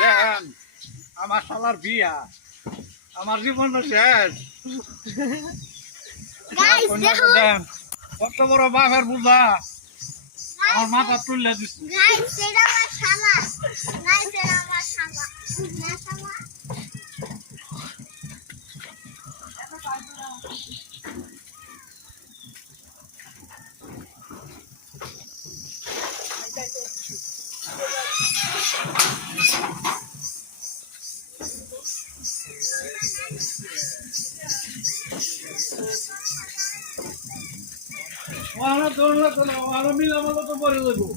দেখেন আমার শালার বিয়া আমার জীবন শেষ দেখেন কত বড় বাপের বুঝা আমার মাথা তুললে দিচ্ছে মিলামালা তো পরে দেবো